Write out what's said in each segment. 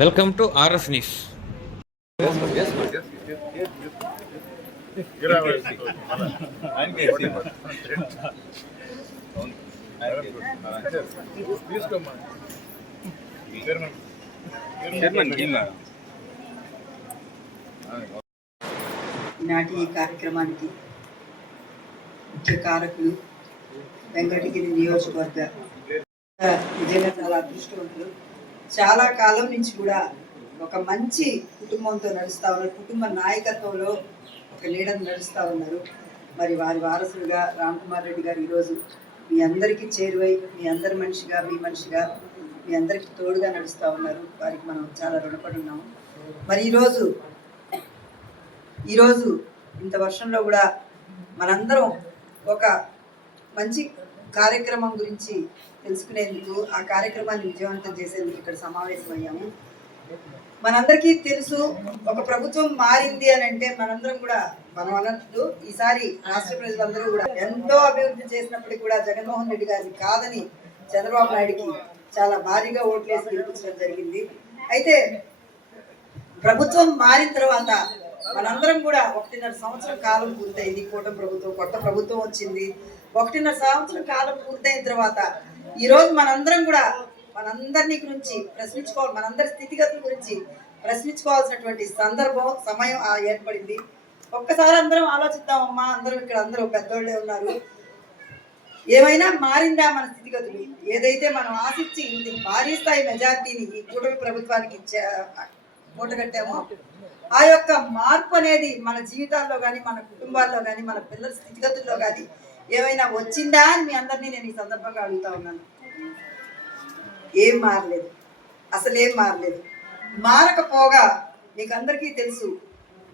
Welcome to RS news. ఈనాటి ఈ కార్యక్రమానికి ముఖ్య కారకులు వెంకటగిరి నియోజకవర్గ నిజంగా చాలా అదృష్టవంతులు. చాలా కాలం నుంచి కూడా ఒక మంచి కుటుంబంతో నడుస్తూ ఉన్నారు. కుటుంబ నాయకత్వంలో ఒక లీడర్ నడుస్తూ ఉన్నారు. మరి వారి వారసులుగా రామ్ కుమార్ రెడ్డి గారు ఈరోజు మీ అందరికీ చేరువై మీ అందరి మనిషిగా మీ మనిషిగా మీ అందరికీ తోడుగా నడుస్తూ ఉన్నారు. వారికి మనం చాలా రుణపడి ఉన్నాము మరి ఈరోజు ఈరోజు ఇంత వర్షంలో కూడా మనందరం ఒక మంచి కార్యక్రమం గురించి తెలుసుకునేందుకు ఆ కార్యక్రమాన్ని విజయవంతం చేసేందుకు ఇక్కడ సమావేశమయ్యాము. మనందరికీ తెలుసు ఒక ప్రభుత్వం మారింది అని అంటే మనందరం కూడా మనం అన్నట్లు ఈసారి రాష్ట్ర ప్రజలందరూ కూడా ఎంతో అభివృద్ధి చేసినప్పటికీ కూడా జగన్మోహన్ రెడ్డి గారిని కాదని చంద్రబాబు నాయుడుకి చాలా భారీగా ఓట్లేసి గెలిపించడం జరిగింది. అయితే ప్రభుత్వం మారిన తర్వాత మనందరం కూడా ఒకటిన్నర సంవత్సరం కాలం పూర్తయింది. కూటమి ప్రభుత్వం కొత్త ప్రభుత్వం వచ్చింది. ఒకటిన్నర సంవత్సరం కాలం పూర్తయిన తర్వాత ఈరోజు మనందరం కూడా మనందరినీ గురించి ప్రశ్నించుకోవాలి మనందరి స్థితిగతుల గురించి ప్రశ్నించుకోవాల్సినటువంటి సందర్భం సమయం ఏర్పడింది. ఒక్కసారి అందరం ఆలోచిద్దామమ్మా అందరం ఇక్కడ అందరూ పెద్దోళ్ళే ఉన్నారు. ఏమైనా మారిందా మన స్థితిగతులు? ఏదైతే మనం ఆశించి ఇంత భారీ స్థాయి మెజార్టీని ఈ కూటమి ప్రభుత్వానికి ఇచ్చే మూటగట్టామో ఆ యొక్క మార్పు అనేది మన జీవితాల్లో కానీ మన కుటుంబాల్లో కానీ మన పిల్లల స్థితిగతుల్లో కానీ ఏమైనా వచ్చిందా అని మీ అందరినీ నేను ఈ సందర్భంగా అడుగుతా ఉన్నాను. ఏం మారలేదు. అసలేం మారలేదు. మారకపోగా మీకు అందరికీ తెలుసు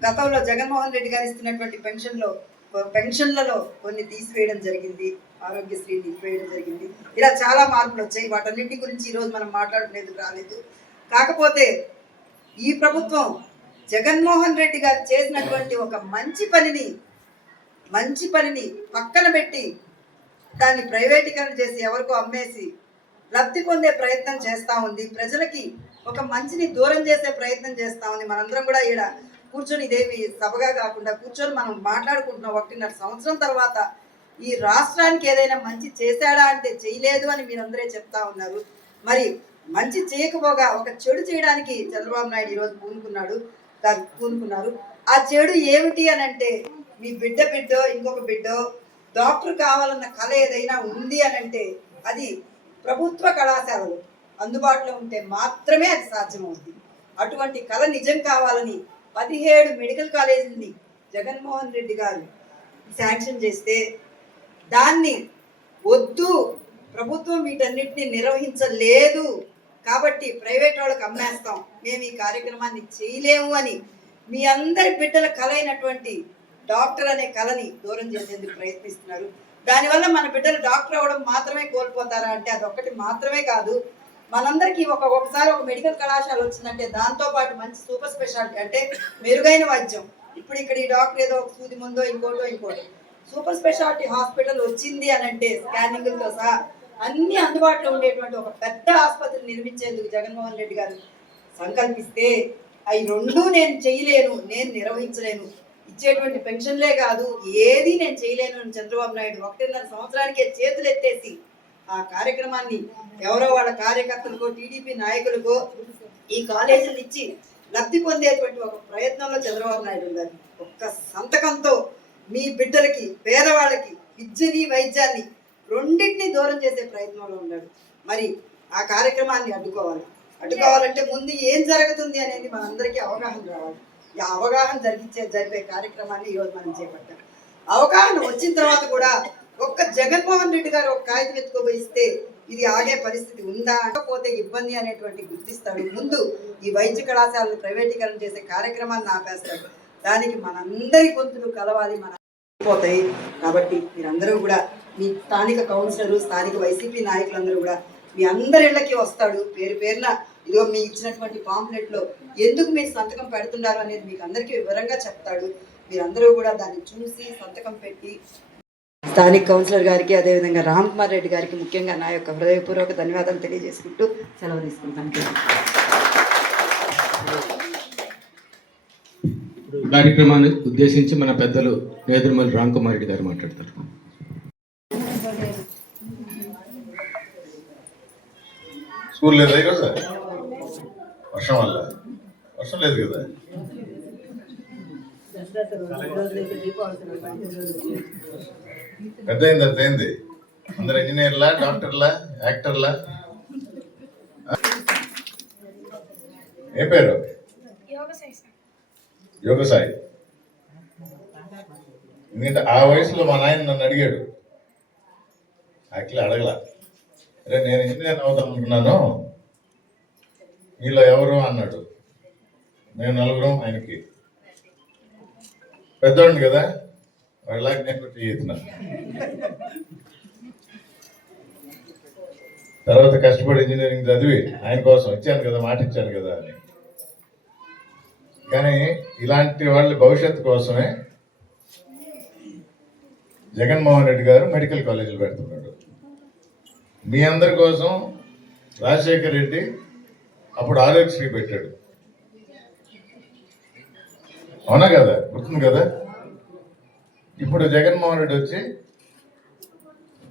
గతంలో జగన్మోహన్ రెడ్డి గారు ఇస్తున్నటువంటి పెన్షన్లో పెన్షన్లలో కొన్ని తీసివేయడం జరిగింది ఆరోగ్యశ్రీ నిలిపివేయడం జరిగింది. ఇలా చాలా మార్పులు వచ్చాయి. వాటన్నింటి గురించి ఈరోజు మనం మాట్లాడుకునేందుకు రాలేదు. కాకపోతే ఈ ప్రభుత్వం జగన్మోహన్ రెడ్డి గారు చేసినటువంటి ఒక మంచి పనిని మంచి పనిని పక్కన పెట్టి దాన్ని ప్రైవేటీకరణ చేసి ఎవరికో అమ్మేసి లబ్ధి పొందే ప్రయత్నం చేస్తూ ఉంది. ప్రజలకి ఒక మంచిని దూరం చేసే ప్రయత్నం చేస్తూ ఉంది. మనందరం కూడా ఈడ కూర్చొని ఇదేమి సభగా కాకుండా కూర్చొని మనం మాట్లాడుకుంటున్నాం. ఒకటిన్నర సంవత్సరం తర్వాత ఈ రాష్ట్రానికి ఏదైనా మంచి చేశాడా అంటే చేయలేదు అని మీరందరే చెప్తా ఉన్నారు. మరి మంచి చేయకపోగా ఒక చెడు చేయడానికి చంద్రబాబు నాయుడు ఈరోజు పూనుకున్నాడు పూనుకున్నారు. ఆ చెడు ఏమిటి అని అంటే మీ బిడ్డ బిడ్డో ఇంకొక బిడ్డో డాక్టర్ కావాలన్న కళ ఏదైనా ఉంది అని అంటే అది ప్రభుత్వ కళాశాలలు అందుబాటులో ఉంటే మాత్రమే అది సాధ్యమవుతుంది. అటువంటి కళ నిజం కావాలని పదిహేడు మెడికల్ కాలేజీని జగన్మోహన్ రెడ్డి గారు శాంక్షన్ చేస్తే దాన్ని వద్దు ప్రభుత్వం వీటన్నిటిని నిర్వహించలేదు కాబట్టి ప్రైవేట్ వాళ్ళకి అమ్మేస్తాం. మేము ఈ కార్యక్రమాన్ని చేయలేము అని మీ అందరి బిడ్డల కళ అయినటువంటి డాక్టర్ అనే కళని దూరం చేసేందుకు ప్రయత్నిస్తున్నారు. దానివల్ల మన బిడ్డలు డాక్టర్ అవ్వడం మాత్రమే కోల్పోతారా అంటే అదొక్కటి మాత్రమే కాదు. మనందరికీ ఒక ఒకసారి ఒక మెడికల్ కళాశాల వచ్చిందంటే దాంతో పాటు మంచి సూపర్ స్పెషాలిటీ అంటే మెరుగైన వైద్యం. ఇప్పుడు ఇక్కడ ఈ డాక్టర్ ఏదో ఒక సూది ముందో ఇంకోటో ఇంకోటో. సూపర్ స్పెషాలిటీ హాస్పిటల్ వచ్చింది అని అంటే స్కానింగ్లతో సహా అన్ని అందుబాటులో ఉండేటువంటి ఒక పెద్ద ఆసుపత్రి నిర్మించేందుకు జగన్మోహన్ రెడ్డి గారు సంకల్పిస్తే అవి రెండు నేను చేయలేను నేను నిర్వహించలేను. ఇచ్చేటువంటి పెన్షన్లే కాదు ఏది నేను చేయలేను అని చంద్రబాబు నాయుడు ఒకటిన్నర సంవత్సరానికే చేతులు ఎత్తేసి ఆ కార్యక్రమాన్ని ఎవరో వాళ్ళ కార్యకర్తలకో టీడీపీ నాయకులకో ఈ కాలేజీలు ఇచ్చి లబ్ధి పొందేటువంటి ఒక ప్రయత్నంలో చంద్రబాబు నాయుడు ఉన్నారు ఒక్క సంతకంతో మీ బిడ్డలకి పేదవాళ్ళకి విద్యని వైద్యాన్ని రెండింటిని దూరం చేసే ప్రయత్నంలో ఉన్నాడు. మరి ఆ కార్యక్రమాన్ని అడ్డుకోవాలి. అడ్డుకోవాలంటే ముందు ఏం జరుగుతుంది అనేది మనందరికీ అవగాహన రావాలి. ఈ అవగాహన జరిగించే జరిపే కార్యక్రమాన్ని ఈరోజు మనం చేపట్టాం. అవగాహన వచ్చిన తర్వాత కూడా ఒక్క జగన్మోహన్ రెడ్డి గారు ఒక కాగితం ఎత్తుకోబోయిస్తే ఇది ఆగే పరిస్థితి ఉందా? పోతే ఇబ్బంది అనేటువంటి గుర్తిస్తాడు. ముందు ఈ వైద్య కళాశాలను ప్రైవేటీకరణ చేసే కార్యక్రమాన్ని ఆపేస్తాడు. దానికి మనందరి గొంతులు కలవాలి మన పోతాయి. కాబట్టి మీరందరూ కూడా మీ స్థానిక కౌన్సిలర్ స్థానిక వైసీపీ నాయకులందరూ కూడా మీ అందరిళ్ళకి వస్తాడు. పేరు పేరున ఇదిగో మీ ఇచ్చినటువంటి పాంప్లెట్లో ఎందుకు మీరు సంతకం పెడుతున్నారు అనేది మీకు అందరికీ వివరంగా చెప్తాడు. మీరందరూ కూడా దాన్ని చూసి సంతకం పెట్టి స్థానిక కౌన్సిలర్ గారికి అదేవిధంగా రామ్ కుమార్ రెడ్డి గారికి ముఖ్యంగా నా యొక్క హృదయపూర్వక ధన్యవాదాలు తెలియజేసుకుంటూ సెలవు తీసుకుంటాను. కార్యక్రమాన్ని ఉద్దేశించి మన పెద్దలు నేదురుమల్లి రామ్ కుమార్ రెడ్డి గారు మాట్లాడతారు. స్కూల్ లేదా ఈరోజు వర్షం వల్ల. వర్షం లేదు కదా. పెద్ద అయింది అంత అయింది అందరు ఇంజనీర్లా డాక్టర్లా యాక్టర్లా? ఏ పేరు? యోగ సాయి ఎందుకంటే ఆ వయసులో మా నాయన నన్ను అడిగాడు. యాక్చువల్లీ అడగల. అరే నేను ఇంజనీర్ అవుతాను అనుకున్నాను. మీలో ఎవరు అన్నాడు. నేను నలుగురం ఆయనకి. పెద్దవాడిని కదా? వాళ్ళకి నేను చేస్తున్నా తర్వాత కష్టపడి ఇంజనీరింగ్ చదివి ఆయన కోసం ఇచ్చాను కదా మాట ఇచ్చాను కదా అని. కానీ ఇలాంటి వాళ్ళ భవిష్యత్తు కోసమే జగన్మోహన్ రెడ్డి గారు మెడికల్ కాలేజీలు పెడుతున్నాడు. మీ అందరి కోసం రాజశేఖర్ రెడ్డి అప్పుడు ఆరోగ్యశ్రీ పెట్టాడు. అవునా కదా? గుర్తుంది కదా? ఇప్పుడు జగన్మోహన్ రెడ్డి వచ్చి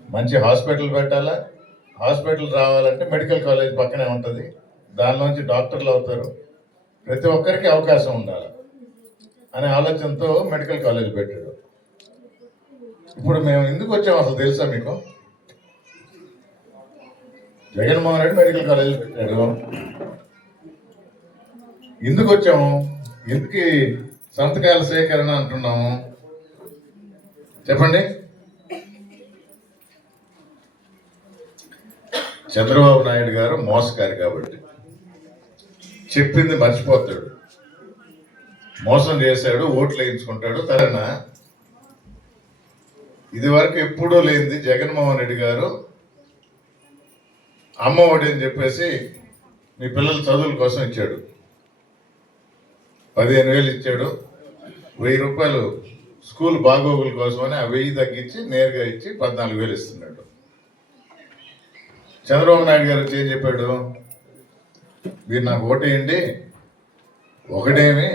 మంచి హాస్పిటల్ పెట్టాలా? హాస్పిటల్ రావాలంటే మెడికల్ కాలేజ్ పక్కనే ఉంటుంది. దానిలోంచి డాక్టర్లు అవుతారు. ప్రతి ఒక్కరికి అవకాశం ఉండాలి అనే ఆలోచనతో మెడికల్ కాలేజ్ పెట్టాడు. ఇప్పుడు మేము ఎందుకు వచ్చాము అసలు తెలుసా మీకు? జగన్మోహన్ రెడ్డి మెడికల్ కాలేజ్ పెట్టాడు. ఎందుకు వచ్చాము ఎందుకు సంతకాల సేకరణ అంటున్నాము? చెప్పండి. చంద్రబాబు నాయుడు గారు మోసగారు కాబట్టి. చెప్పింది మర్చిపోతాడు. మోసం చేశాడు ఓట్లు వేయించుకుంటాడు తరణ ఇది వరకు ఎప్పుడూ లేనిది జగన్మోహన్ రెడ్డి గారు అమ్మ ఒడి అని చెప్పేసి మీ పిల్లల చదువుల కోసం ఇచ్చాడు. పదిహేను వేలు ఇచ్చాడు. వెయ్యి రూపాయలు స్కూల్ బాగోగుల కోసమని ఆ వెయ్యి తగ్గించి నేరుగా ఇచ్చి పద్నాలుగు వేలు ఇస్తున్నాడు. చంద్రబాబు నాయుడు గారు వచ్చి ఏం చెప్పాడు? మీరు నాకు ఓటేయండి. ఒకటేమి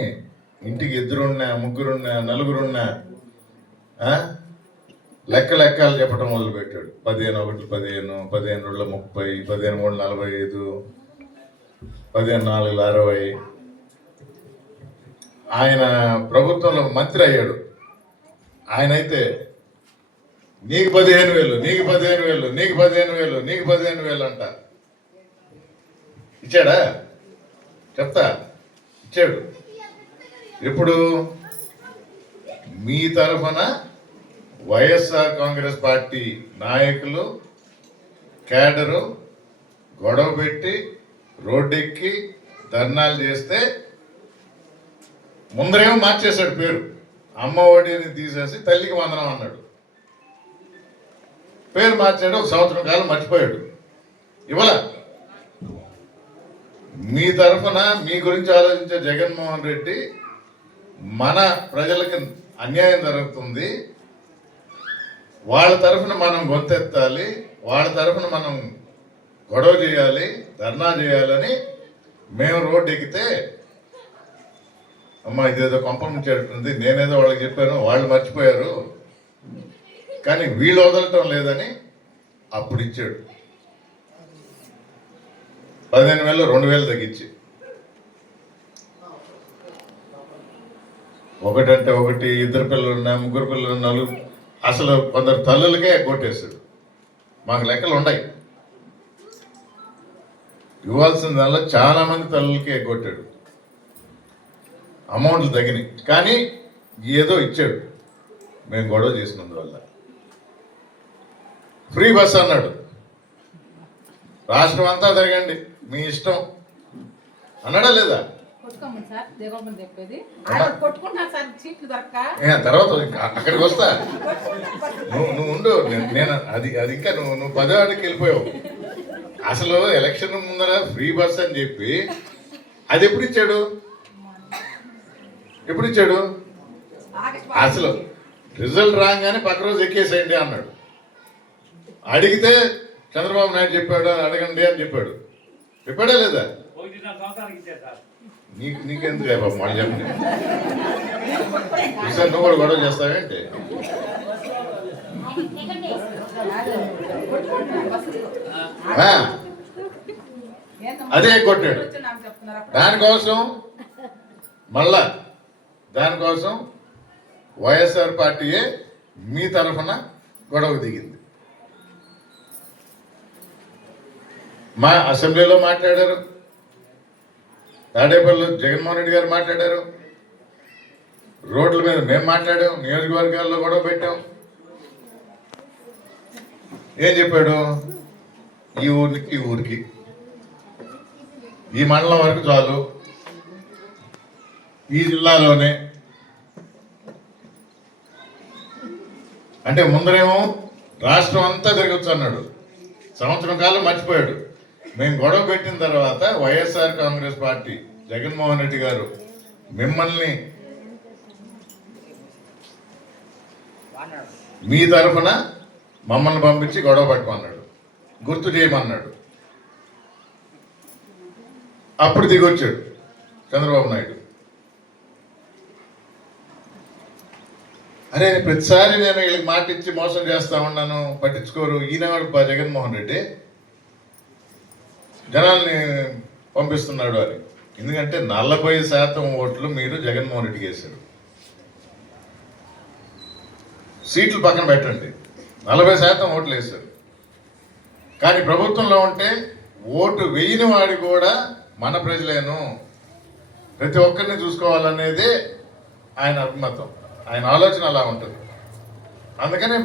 ఇంటికి ఇద్దరున్నా ముగ్గురున్నా నలుగురున్నా లెక్క లెక్కలు చెప్పడం మొదలుపెట్టాడు. పదిహేను ఒకటి పదిహేను పదిహేను రెండు ముప్పై పదిహేను మూడు నలభై ఐదు పదిహేను నాలుగు అరవై ఆయన ప్రభుత్వంలో మంత్రి అయ్యాడు. ఆయన అయితే నీకు పదిహేను వేలు నీకు పదిహేను వేలు నీకు పదిహేను వేలు నీకు పదిహేను వేలు అంట. ఇచ్చాడా? చెప్తా. ఇచ్చాడు. ఇప్పుడు మీ తరఫున వైఎస్ఆర్ కాంగ్రెస్ పార్టీ నాయకులు కేడరు గొడవ పెట్టి రోడ్డెక్కి ధర్నాలు చేస్తే ముందరేమో మార్చేశాడు పేరు. అమ్మ ఒడిని తీసేసి తల్లికి వందనం అన్నాడు. పేరు మార్చాడు ఒక సంవత్సరం కాలం మర్చిపోయాడు. ఇవాళ మీ తరఫున మీ గురించి ఆలోచించే జగన్మోహన్ రెడ్డి మన ప్రజలకి అన్యాయం జరుగుతుంది. వాళ్ళ తరఫున మనం గొంతెత్తాలి వాళ్ళ తరఫున మనం గొడవ చేయాలి ధర్నా చేయాలని మేము రోడ్డు ఎక్కితే అమ్మ ఇదేదో కొంప చేస్తుంది నేనేదో వాళ్ళకి చెప్పాను వాళ్ళు మర్చిపోయారు. కానీ వీళ్ళు వదలటం లేదని అప్పుడు ఇచ్చాడు. పదిహేను వేలు రెండు వేలు తగ్గించి. ఒకటంటే ఒకటి ఇద్దరు పిల్లలు ఉన్నా ముగ్గురు పిల్లలు ఉన్నారు నలుగురు అసలు కొందరు తల్లులకే కొట్టేశాడు మాకు లెక్కలు ఉన్నాయి. ఇవ్వాల్సిన దానిలో చాలా మంది తల్లులకే ఎగ్గొట్టాడు అమౌంట్లు తగినాయి. కానీ ఏదో ఇచ్చాడు. మేము గొడవ చేసినందువల్ల. ఫ్రీ బస్ అన్నాడు. రాష్ట్రం అంతా తిరగండి. మీ ఇష్టం. అన్నాడా లేదా? తర్వాత అక్కడికి వస్తా. నువ్వు నువ్వు ఉండు. నేను- నేను అది అది ఇంకా నువ్వు నువ్వు పదవాడికి వెళ్ళిపోయావు. అసలు ఎలక్షన్ ముందర ఫ్రీ బస్ అని చెప్పి అది ఎప్పుడు ఇచ్చాడు? ఎప్పుడు ఇచ్చాడు? అసలు రిజల్ట్ రాగానే పక్క రోజు ఎక్కేసేయండి అన్నాడు. అడిగితే చంద్రబాబు నాయుడు చెప్పాడు అడగండి అని చెప్పాడు. చెప్పాడా లేదా? నీకు నీకెందుకు బాబు మళ్ళీ చెప్పండి. ఈసారి నువ్వు కూడా గొడవ చేస్తావేంటి ఆ, అదే కొట్టాడు. దానికోసం మళ్ళా దానికోసం వైఎస్ఆర్ పార్టీయే మీ తరఫున గొడవ దిగింది. మా అసెంబ్లీలో మాట్లాడారు. తాడేపల్లిలో జగన్మోహన్ రెడ్డి గారు మాట్లాడారు. రోడ్ల మీద మేము మాట్లాడాం. నియోజకవర్గాల్లో గొడవ పెట్టాం. ఏం చెప్పాడు? ఈ ఊరికి ఈ ఊరికి. ఈ మండలం వరకు చాలు. ఈ జిల్లాలోనే అంటే ముందరేమో రాష్ట్రం అంతా తిరగచ్చు అన్నాడు. సంవత్సరం కాలం మర్చిపోయాడు. మేము గొడవ పెట్టిన తర్వాత వైఎస్ఆర్ కాంగ్రెస్ పార్టీ జగన్మోహన్ రెడ్డి గారు మిమ్మల్ని మీ తరఫున మమ్మల్ని పంపించి గొడవ పెట్టమన్నాడు గుర్తు చేయమన్నాడు. అప్పుడు దిగొచ్చాడు చంద్రబాబు నాయుడు. అరే ప్రతిసారి నేను వీళ్ళకి మాట ఇచ్చి మోసం చేస్తా ఉన్నాను. పట్టించుకోరు. ఈయనవాడు జగన్మోహన్ రెడ్డి. జనాల్ని పంపిస్తున్నాడు అని. ఎందుకంటే నలభై శాతం ఓట్లు మీరు జగన్మోహన్ రెడ్డికి వేశారు. సీట్లు పక్కన పెట్టండి. నలభై శాతం ఓట్లు వేశారు. కానీ ప్రభుత్వంలో ఉంటే ఓటు వేయని వాడి కూడా మన ప్రజలేను. ప్రతి ఒక్కరిని చూసుకోవాలనేదే ఆయన అభిమతం. ఆయన ఆలోచన అలా ఉంటుంది. అందుకని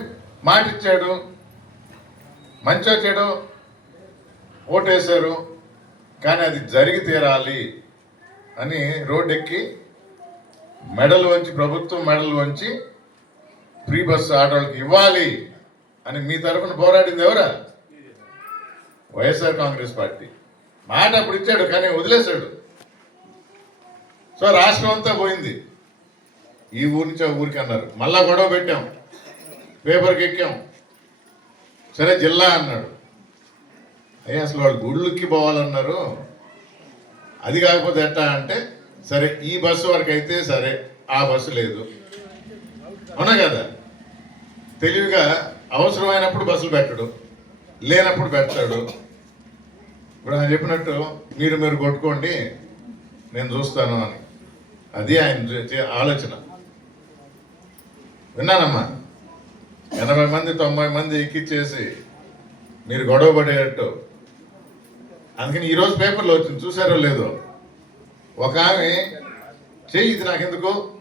మాట ఇచ్చాడు మంచి వచ్చాడు ఓటేశారు కానీ అది జరిగి తీరాలి అని రోడ్డెక్కి మెడల్ వంచి ప్రభుత్వం మెడల్ వంచి ఫ్రీ బస్సు ఆటోలకు ఇవ్వాలి అని మీ తరఫున పోరాడింది ఎవరా? వైఎస్ఆర్ కాంగ్రెస్ పార్టీ. మాట అప్పుడు ఇచ్చాడు కానీ వదిలేశాడు. సో రాష్ట్రం అంతా పోయింది. ఈ ఊరి నుంచి ఆ ఊరికి అన్నారు. మళ్ళా గొడవ పెట్టాం. పేపర్కి ఎక్కాం సరే జిల్లా అన్నాడు. అయ్యా అసలు వాళ్ళు గుళ్ళుక్కి పోవాలన్నారు. అది కాకపోతే ఎట్టా అంటే సరే ఈ బస్సు వరకు అయితే సరే ఆ బస్సు లేదు. అవునా కదా? తెలివిగా అవసరమైనప్పుడు బస్సులు పెట్టడు. లేనప్పుడు పెడతాడు. ఇప్పుడు ఆయన చెప్పినట్టు మీరు మీరు కొట్టుకోండి నేను చూస్తాను అని. అది ఆయన ఆలోచన. విన్నానమ్మా. ఎనభై మంది తొంభై మంది ఎక్కిచ్చేసి మీరు గొడవ పడేటట్టు. అందుకని ఈరోజు పేపర్లో వచ్చింది చూసారో లేదో. ఒక ఆమె చెయ్యి ఇది నాకెందుకు?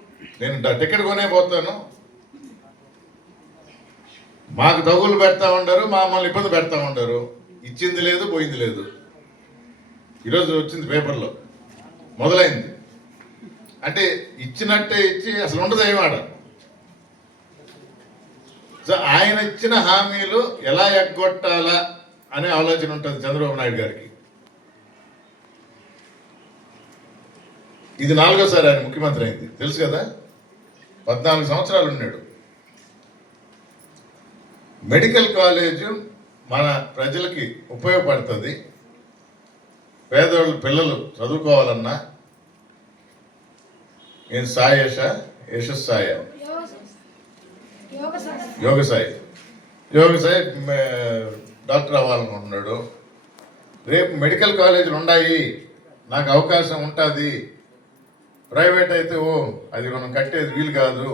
నేను టికెట్ కొనే పోతాను. మాకు తగులు పెడతా ఉండరు మమ్మల్ని ఇబ్బంది పెడతా ఉండరు. ఇచ్చింది లేదు పోయింది లేదు. ఈరోజు వచ్చింది పేపర్లో. మొదలైంది. అంటే ఇచ్చినట్టే ఇచ్చి అసలు ఉండదు ఏమాడ సో ఆయన ఇచ్చిన హామీలు ఎలా ఎగ్గొట్టాలా అనే ఆలోచన ఉంటుంది చంద్రబాబు నాయుడు గారికి. ఇది నాలుగోసారి ఆయన ముఖ్యమంత్రి అయింది. తెలుసు కదా? పద్నాలుగు సంవత్సరాలు ఉన్నాడు. మెడికల్ కాలేజ్ మన ప్రజలకి ఉపయోగపడుతుంది. పేదవాళ్ళు పిల్లలు చదువుకోవాలన్నా. నేను సాయేష యశస్ యోగ సాయి యోగ సాయి డాక్టర్ అవ్వాలనుకుంటున్నాడు రేపు మెడికల్ కాలేజీలు ఉన్నాయి నాకు అవకాశం ఉంటుంది. ప్రైవేట్ అయితే ఓ అది మనం కట్టేది వీలు కాదు.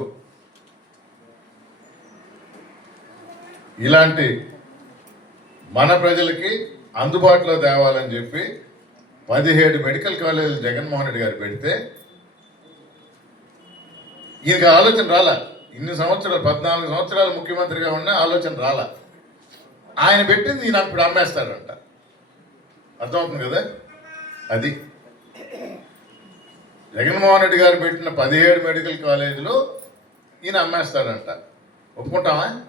ఇలాంటి మన ప్రజలకి అందుబాటులో తేవాలని చెప్పి పదిహేడు మెడికల్ కాలేజీలు జగన్మోహన్ రెడ్డి గారు పెడితే ఈయనకి ఆలోచన రాలా? ఇన్ని సంవత్సరాలు పద్నాలుగు సంవత్సరాలు ముఖ్యమంత్రిగా ఉన్న ఆలోచన రాలా. ఆయన పెట్టింది ఈయన ఇప్పుడు అమ్మేస్తాడంట. అర్థమవుతుంది కదా? అది. జగన్మోహన్ రెడ్డి గారు పెట్టిన పదిహేడు మెడికల్ కాలేజీలు ఈయన అమ్మేస్తాడంట. ఒప్పుకుంటామా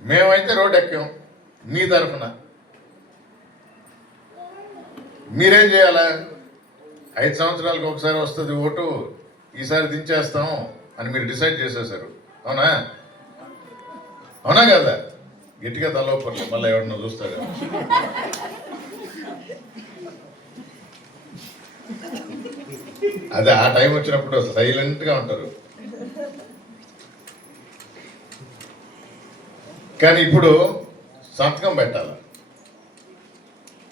మేమైతే రోడ్ ఎక్కాం. మీ తరఫున. మీరేం చేయాలా? ఐదు సంవత్సరాలకు ఒకసారి వస్తుంది ఓటు ఈసారి దించేస్తాం. అని మీరు డిసైడ్ చేసేసారు అవునా? అవునా కదా? గట్టిగా తలవపర్లేదు మళ్ళీ ఎవడన్నా చూస్తాడు అదే ఆ టైం వచ్చినప్పుడు సైలెంట్గా ఉంటారు. కానీ ఇప్పుడు సంతకం పెట్టాలి.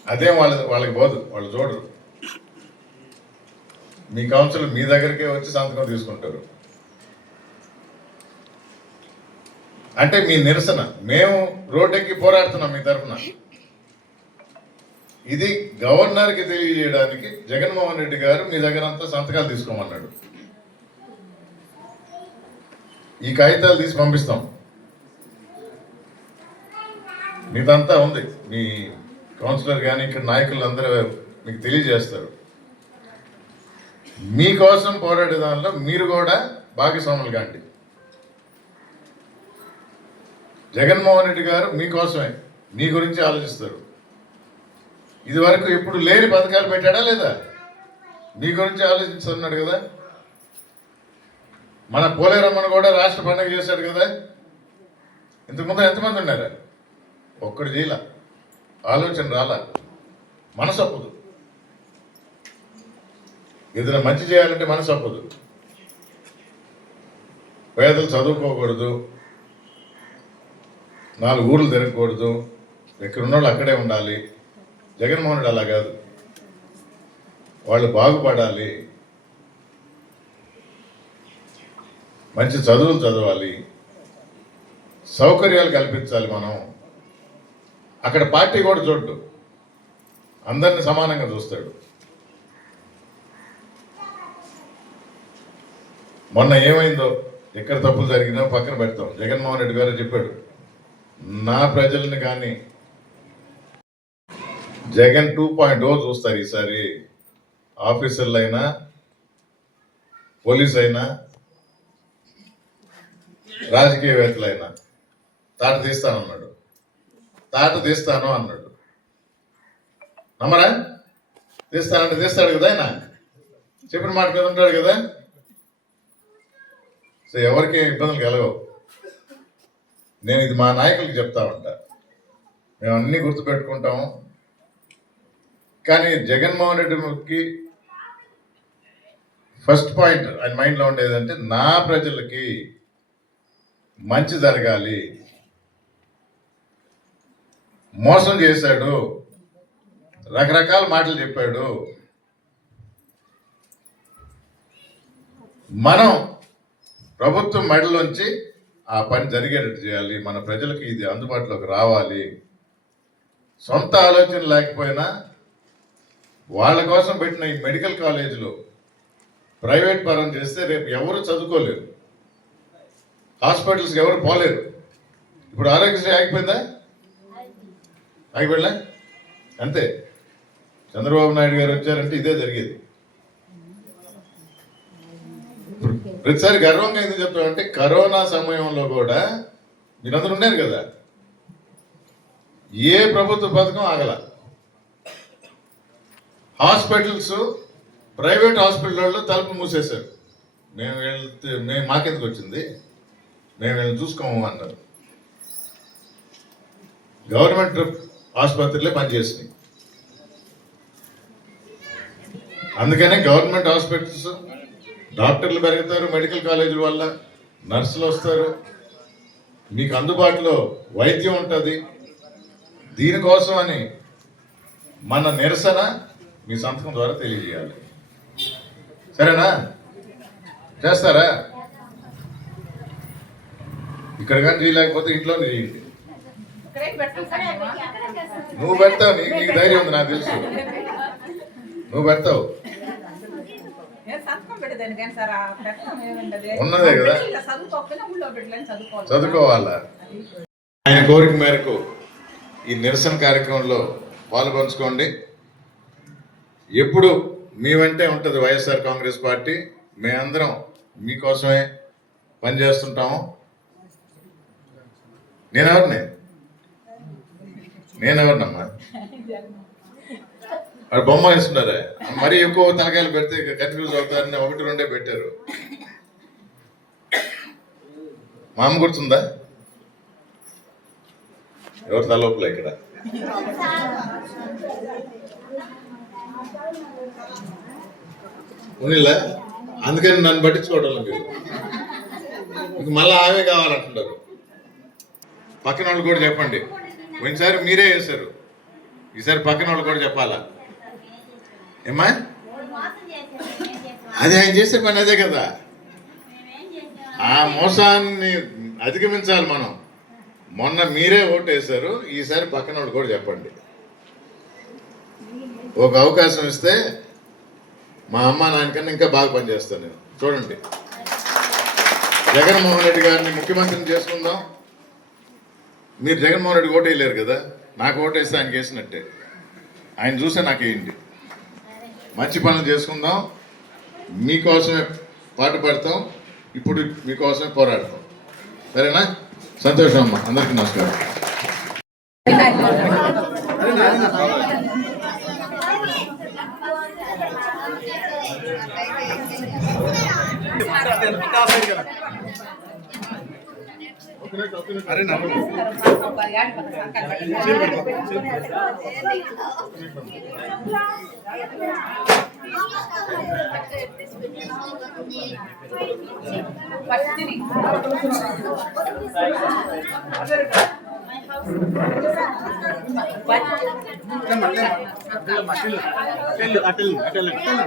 అదే వాళ్ళ వాళ్ళకి పోదు వాళ్ళు చూడరు. మీ కౌన్సిల్ మీ దగ్గరికే వచ్చి సంతకం తీసుకుంటారు. అంటే మీ నిరసన. మేము రోడ్డెక్కి పోరాడుతున్నాం మీ తరఫున. ఇది గవర్నర్కి తెలియజేయడానికి జగన్మోహన్ రెడ్డి గారు మీ దగ్గర అంతా సంతకాలు తీసుకోమన్నాడు. ఈ కాగితాలు తీసి పంపిస్తాం. మీదంతా ఉంది. మీ కౌన్సిలర్ కానీ ఇక్కడ నాయకులు అందరూ మీకు తెలియజేస్తారు. మీకోసం పోరాడే దానిలో మీరు కూడా భాగస్వాములు కాండి. జగన్మోహన్ రెడ్డి గారు మీకోసమే. మీ గురించి ఆలోచిస్తారు. ఇదివరకు ఇప్పుడు ఎప్పుడు లేని పథకాలు పెట్టాడా లేదా? మీ గురించి ఆలోచిస్తున్నాడు కదా. మన పోలేరమ్మను కూడా రాష్ట్ర పండుగ చేశాడు కదా. ఇంతకుముందు ఎంతమంది ఉన్నారు? ఒక్కడు చేయల. ఆలోచన రాలా. మనసు అప్పదు. ఏదైనా మంచి చేయాలంటే మనసు అప్పదు. పేదలు చదువుకోకూడదు. నాలుగు ఊర్లు తిరగకూడదు. ఎక్కడ ఉన్నోళ్ళు అక్కడే ఉండాలి. జగన్మోహన్ రెడ్డి అలా కాదు. వాళ్ళు బాగుపడాలి. మంచి చదువులు చదవాలి. సౌకర్యాలు కల్పించాలి మనం. అక్కడ పార్టీ కూడా చూడ్డు. అందరిని సమానంగా చూస్తాడు. మొన్న ఏమైందో ఎక్కడ తప్పులు జరిగినా పక్కన పెడతాం. జగన్మోహన్ రెడ్డి గారు చెప్పాడు. నా ప్రజల్ని కానీ జగన్ టూ పాయింట్ ఓ చూస్తారు ఈసారి. ఆఫీసర్లు అయినా పోలీస్ అయినా రాజకీయవేత్తలైనా. తాట తీస్తానన్నాడు తాట తీస్తాను అన్నాడు. నమ్మరా? తీస్తానంటే తీస్తాడు కదా ఆయన? చెప్పిన మాట మీద ఉంటాడు కదా? సో ఎవరికి ఇబ్బందులు కలగవు. నేను ఇది మా నాయకులకు చెప్తా ఉంటా. మేము అన్నీ గుర్తుపెట్టుకుంటాము కానీ జగన్మోహన్ రెడ్డికి ఫస్ట్ పాయింట్ ఆయన మైండ్లో ఉండేదంటే నా ప్రజలకి మంచి జరగాలి. మోసం చేశాడు. రకరకాల మాటలు చెప్పాడు. మనం ప్రభుత్వం మెడలోంచి ఆ పని జరిగేటట్టు చేయాలి. మన ప్రజలకు ఇది అందుబాటులోకి రావాలి. సొంత ఆలోచన లేకపోయినా వాళ్ళ కోసం పెట్టిన ఈ మెడికల్ కాలేజీలో ప్రైవేట్ పరం చేస్తే రేపు ఎవరు చదువుకోలేరు. హాస్పిటల్స్కి ఎవరు పోలేరు. ఇప్పుడు ఆరోగ్యశ్రీ ఆగిపోయిందా? ఆగిపోయిందా? అంతే. చంద్రబాబు నాయుడు గారు వచ్చారంటే ఇదే జరిగేది ఇప్పుడు ప్రతిసారి గర్వంగా ఎందుకు చెప్తామంటే కరోనా సమయంలో కూడా మీరందరూ ఉన్నారు కదా. ఏ ప్రభుత్వ పథకం ఆగల. హాస్పిటల్స్ ప్రైవేట్ హాస్పిటల్లో తలుపు మూసేశారు. మేము వెళ్తే మేము మాకెందుకు వచ్చింది? మేము వెళ్ళి చూసుకోము అన్నారు. గవర్నమెంట్ ఆసుపత్రులే పనిచేసినాయి అందుకనే గవర్నమెంట్ హాస్పిటల్స్ డాక్టర్లు పెరుగుతారు మెడికల్ కాలేజీల వల్ల నర్సులు వస్తారు. మీకు అందుబాటులో వైద్యం ఉంటుంది. దీనికోసం అని మన నిరసన మీ సంతకం ద్వారా తెలియజేయాలి. సరేనా? చేస్తారా? ఇక్కడ కానీ చేయలేకపోతే ఇంట్లో చేయండి? నువ్వు పెడతావు నీకు ధైర్యం ఉంది నాకు తెలుసు. నువ్వు పెడతావు నేను సంతకం పెట్టేదాన్ని కానీ సార్ ఆ పెట్టడం ఏముండదు. ఉన్నదే కదా. చదువుకోవాలి. చదువుకోవాలా? ఆయన కోరిక మేరకు ఈ నిరసన కార్యక్రమంలో పాల్పంచుకోండి. ఎప్పుడు మీ వెంటే ఉంటుంది వైఎస్ఆర్ కాంగ్రెస్ పార్టీ. మేమందరం మీకోసమే పనిచేస్తుంటాము. నేనెవరిని? నేనెవరినమ్మా? వాడు బొమ్మ వేస్తున్నారా మరీ ఎక్కువ తలకాయలు పెడితే కన్ఫ్యూజ్ అవుతారని ఒకటి రెండే పెట్టారు. మామ గుర్తుందా? ఎవరు తలోపల ఇక్కడ? ఉన్నిలా అందుకని నన్ను పట్టించుకోవడం లేదు. మీరు మీకు మళ్ళీ ఆవే కావాలంటున్నారు పక్కన వాళ్ళు కూడా చెప్పండి. పోయినసారి మీరే వేశారు. ఈసారి పక్కన వాళ్ళు కూడా చెప్పాలా? ఏమ్మా? అది ఆయన చేసే పని అదే కదా. ఆ మోసాన్ని అధిగమించాలి మనం. మొన్న మీరే ఓటు వేశారు ఈసారి పక్కన వాళ్ళు కూడా చెప్పండి. ఒక అవకాశం ఇస్తే మా అమ్మ నాన్నకన్నా ఇంకా బాగా పనిచేస్తాను నేను. చూడండి. జగన్మోహన్ రెడ్డి గారిని ముఖ్యమంత్రిని చేసుకుందాం. మీరు జగన్మోహన్ రెడ్డి ఓటు వేయలేరు కదా. నాకు ఓటు వేస్తే ఆయనకి వేసినట్టే ఆయన చూస్తే నాకు వేయండి. మంచి పనులు చేసుకుందాం. మీకోసమే పాటు పాడతాం. ఇప్పుడు మీకోసమే పోరాడతాం. సరేనా? సంతోషం అమ్మ. అందరికీ నమస్కారం. అటెల్ అటెల్ అటెల్ అటెల్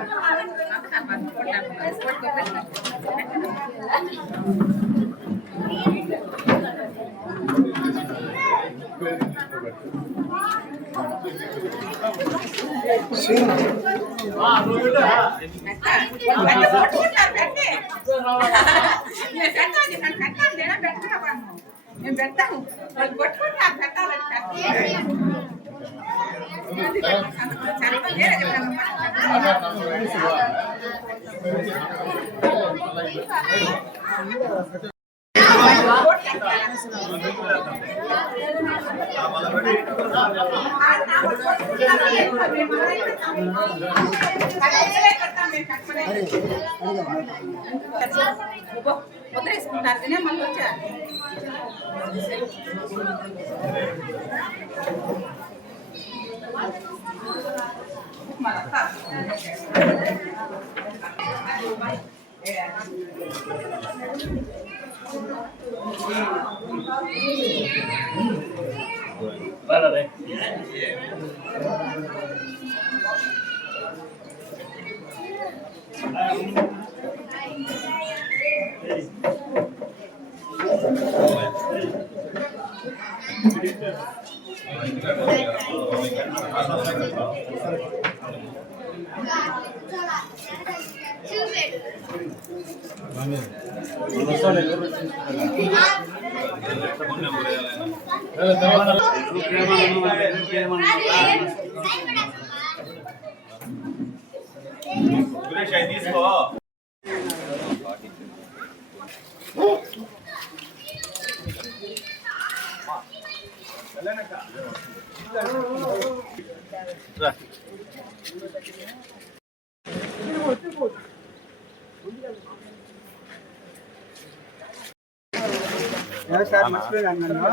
మేము పెట్టాము వాళ్ళు కొట్టుకుంటారు పెట్టాలని పెట్టాలి. వేరే చెప్పాను. వదిలేసుకుంటారు కానీ మళ్ళీ వచ్చారు సార్ మర్చిపోయాను నన్ను